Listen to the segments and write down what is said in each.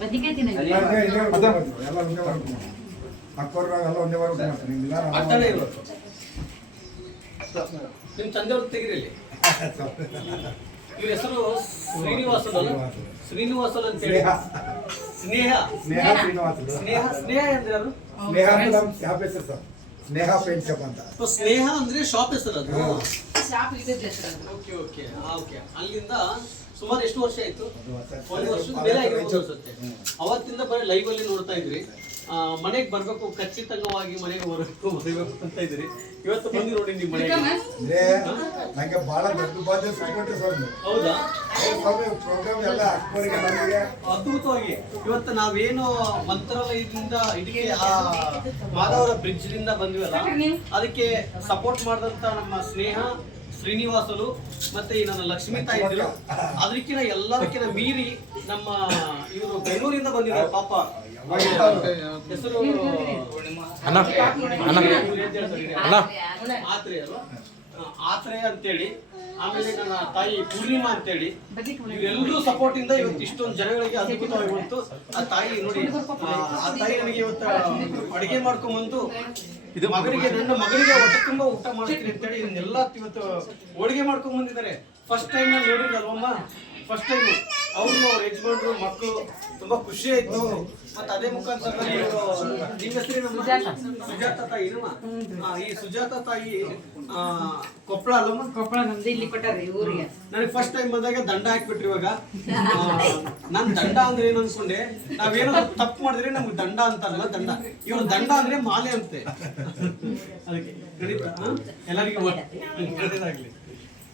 ಬದ್ನಿಕಾಯಿ ತಿನ್ನಲ್ಲ ಅಕ್ಕೋರು ಎಲ್ಲ ಒಂದೇ ವಾರ ಮಾಡ್ತಾರೆ ನಿಮ್ಗೆ ನಿಧಾನ ಅರ್ಥನೇ ಇರೋದು ನಿಮ್ ತಂದೆಯವ್ರು ತೆಗಿರಿಲಿ ಇವ್ರ ಹೆಸರು ಶ್ರೀನಿವಾಸನ್? ಶ್ರೀನಿವಾಸನ್ ಅಂತ ಹೇಳಿ ಸ್ನೇಹ. ಸ್ನೇಹ ಸ್ನೇಹ. ಸ್ನೇಹ ಸ್ನೇಹ ಅಂದ್ರೆ ಅದು? ಸ್ನೇಹ ಅಂದ್ರೆ ನಮ್ಮ ಶಾಪ್ ಹೆಸರು ಸರ್. ಸ್ನೇಹ ಪೇಂಟ್ ಶಾಪ್ ಅಂತ. ಸೊ ಸ್ನೇಹ ಅಂದ್ರೆ ಶಾಪ್ ಹೆಸರು ಅದು. ಶಾಪ್ ಇದೆ ಹೆಸರು ಓಕೆ ಓಕೆ. ಓಕೆ. ಅಲ್ಲಿಂದ ಸುಮಾರು ಎಷ್ಟು ವರ್ಷ ಆಯ್ತು? ಒಂದು ವರ್ಷ- ಒಂದು ವರ್ಷದ ಮೇಲೆ ಆಗಿರ್ಬೋದು ಅನ್ಸುತ್ತೆ. ಅವತ್ತಿಂದ ಬರೀ ಲೈವ್ ಅಲ್ಲಿ ನೋಡ್ತಾ ಇದ್ರಿ. ಮನೆಗೆ ಬರ್ಬೇಕು ಖಚಿತವಾಗಿ ಮನೆಗೆ ಬರಬೇಕು ಬರಬೇಕು ಅಂತ ಇದ್ರಿ ಇವತ್ತು ಬಂದು ನೋಡಿ ನಿಮ್ ಮನೆಗೆ. ಅಂದ್ರೆ ನಂಗೆ ಬಹಳ ದೊಡ್ಡ ಬಾಧ್ಯತೆ ಹೌದಾ? ಸ್ವಾಮಿ ಪ್ರೋಗ್ರಾಮ್ ಎಲ್ಲ ಅಕ್ಕೋರಿಗೆ ನಮಗೆ ಅದ್ಭುತವಾಗಿ. ಇವತ್ತು ನಾವೇನು ಮಂತ್ರಾಲಯದಿಂದ ಇದಕ್ಕೆ ಆ ಮಾಧವರ ಬ್ರಿಡ್ಜ್ ಬಂದ್ವಿ ಅಲ್ಲ ಅದಕ್ಕೆ ಸಪೋರ್ಟ್ ಮಾಡಿದಂತ ನಮ್ಮ ಸ್ನೇಹ ಶ್ರೀನಿವಾಸಲು ಮತ್ತೆ ಈ ನನ್ನ ಲಕ್ಷ್ಮೀ ತಾಯಿ ಇದ್ರು. ಅದಕ್ಕಿಂತ ಎಲ್ಲದಕ್ಕಿಂತ ಮೀರಿ ನಮ್ಮ ಇವರು ಬೆಂಗಳೂರಿಂದ ಬಂದಿದ್ದಾರೆ ಪಾಪ. ಹೆಸರು ಆತ್ರೆ ಅಲ್ವಾ? ಆತ್ರೆ ಅಂತೇಳಿ. ಆಮೇಲೆ ನನ್ನ ತಾಯಿ ಪೂರ್ಣಿಮಾ ಅಂತೇಳಿ. ಇವರೆಲ್ಲರೂ ಸಪೋರ್ಟ್ ಇಂದ ಇವತ್ತು ಇಷ್ಟೊಂದು ಜನಗಳಿಗೆ ಅದ್ಭುತವಾಗಿ ಬಂತು. ಆ ತಾಯಿ ನೋಡಿ ಆ, ತಾಯಿ ನನಗೆ ಇವತ್ತು ಅಡಿಗೆ ಮಾಡ್ಕೊಂಬಂದು ಇದು ಮಗನಿಗೆ ನನ್ನ ಮಗನಿಗೆ ಹೊಟ್ಟೆ ತುಂಬಾ ಊಟ ಮಾಡ್ತೀನಿ ಅಂತೇಳಿ ಇದನ್ನೆಲ್ಲ ಇವತ್ತು ಹೋಳಿಗೆ ಮಾಡ್ಕೊಂಡ್ ಬಂದಿದ್ದಾರೆ. ಫಸ್ಟ್ ಟೈಮ್ ನಾನು ನೋಡಿದ್ರಲ್ವಮ್ಮ ಫಸ್ಟ್ ಟೈಮ್ ಅವರು ಅವ್ರ ಯಜಮಾನ್ರು ಮಕ್ಕಳು ತುಂಬಾ ಖುಷಿ ಆಯ್ತು. ಮತ್ತೆ ಅದೇ ಮುಖಾಂತರ ನಿಮ್ಮ ಸುಜಾತ. ತಾಯಿ ಈ ಸುಜಾತ ತಾಯಿ ಕೊಪ್ಪಳ ಅಲ್ಲಮ್ಮ? ಕೊಪ್ಪಳ ನಮ್ದು ಇಲ್ಲಿ ಕೊಟ್ಟಾರಿ ಊರಿಗೆ. ನನಗೆ ಫಸ್ಟ್ ಟೈಮ್ ಬಂದಾಗ ದಂಡ ಹಾಕ್ಬಿಟ್ರಿ ಇವಾಗ. ನಾನು ದಂಡ ಅಂದ್ರೆ ಏನು ಅನ್ಸ್ಕೊಂಡೆ? ನಾವೇನೋ ತಪ್ಪು ಮಾಡಿದ್ರೆ ನಮ್ಗೆ ದಂಡ ಅಂತಾರಲ್ಲ ದಂಡ. ಇವ್ರ ದಂಡ ಅಂದ್ರೆ ಮಾಲೆ ಅಂತೆ. ಅದಕ್ಕೆ? ಎಲ್ಲರಿಗೂ ಒಳ್ಳೆದಾಗ್ಲಿ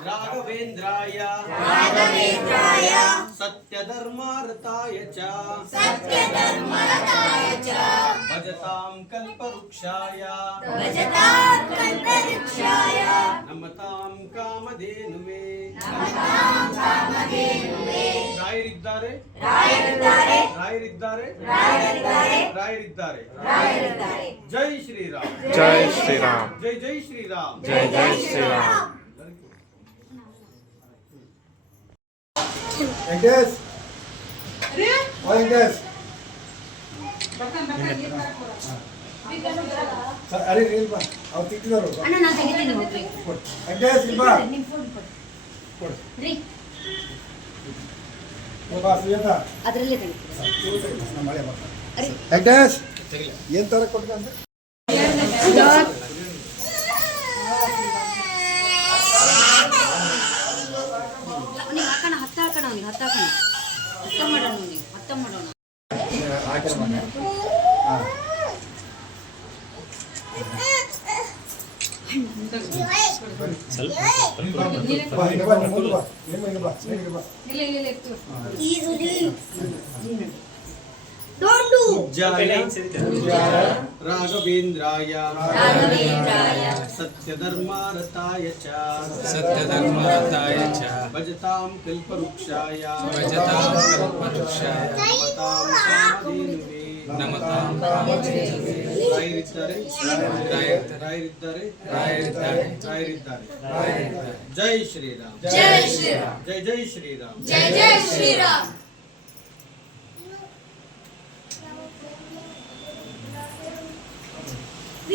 ಬರ್ತೀನಿ ಕಣೆ. ಅವ್ರು ಚೆನ್ನಾಗಿ ನನ್ ಜೊತೆ ಎಲ್ರು ಹೇಳಿ ಒಂದ್ಸಲ ಪೂಜ್ಯಾಯ ರಾಘವೇಂದ್ರಾಯ ಸತ್ಯಧರ್ಮಾರತಾಯ ಚ ಭಜತಾಂ ಕಲ್ಪವೃಕ್ಷಾಯ ನಮತಾಂ ಕಾಮಧೇನುವೆ ರಾಯರಿದ್ದಾರೆ ರಾಯರಿದ್ದಾರೆ ರಾಯರಿದ್ದಾರೆ ಜೈ ಶ್ರೀರಾಮ್ ಜೈ ಶ್ರೀರಾಮ್ ಜೈ ಜೈ ಶ್ರೀರಾಮ್ ಜೈ ಜೈ ಶ್ರೀರಾಮ್ ವೆಂಕಟೇಶ್ ಓ ವೆಂಕಟೇಶ್ ಸರ್, ಅರೆ ನೀಲ್ ಬಾ. ಅವ್ರು ತಿಂತಿದಾರು ಅಣ್ಣ ನಾನು ತೆಗಿತೀನಿ ಹೋಗ್ರಿ ವೆಂಕಟೇಶ್ ಇಲ್ಲಿ ಬಾ. ಫೋನ್ ಕೊಡಿ. ಕೊಡು. ರೀ. ಅದರಲ್ಲೇ ವೆಂಕಟೇಶ್ ಏನ್ ತರ ಹತ್ತ पूज्याय च। भजतां कल्पवृक्षाय। भजतां कल्पवृक्षाय। नमतां जय श्री राम जय श्री राम जय जय श्री राम जय जय श्री राम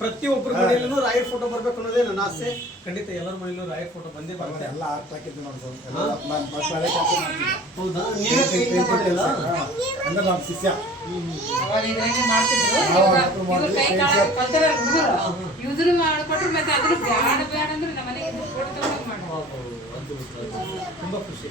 ಪ್ರತಿಯೊಬ್ಬರ ಮನೆಯಲ್ಲೂ ರಾಯರ್ ಫೋಟೋ ಬರ್ಬೇಕು ಅನ್ನೋದೇ ನನ್ನ ಆಸೆ. ಖಂಡಿತ ಎಲ್ಲರ ಮನೆಯಲ್ಲೂ ರಾಯರ್ ಫೋಟೋ ಬಂದೇ ಬರುತ್ತೆ. ಎಲ್ಲ ಆರ್ಟ್ ಹಾಕಿದ್ದು ನಾನ್. ಹೌದಾ? ನೀವೇ ಕೈಯಿಂದ ಮಾಡಿಲ್ಲ ಅಂದ್ರೆ ನಮ್ಮ ಶಿಷ್ಯ. ಇವ್ರು ಮಾಡ್ಕೊಟ್ರು ಮತ್ತೆ ಬ್ಯಾಡ ಬ್ಯಾಡ ಅಂದ್ರೆ ಮಾಡಿ ತುಂಬಾ ಖುಷಿ.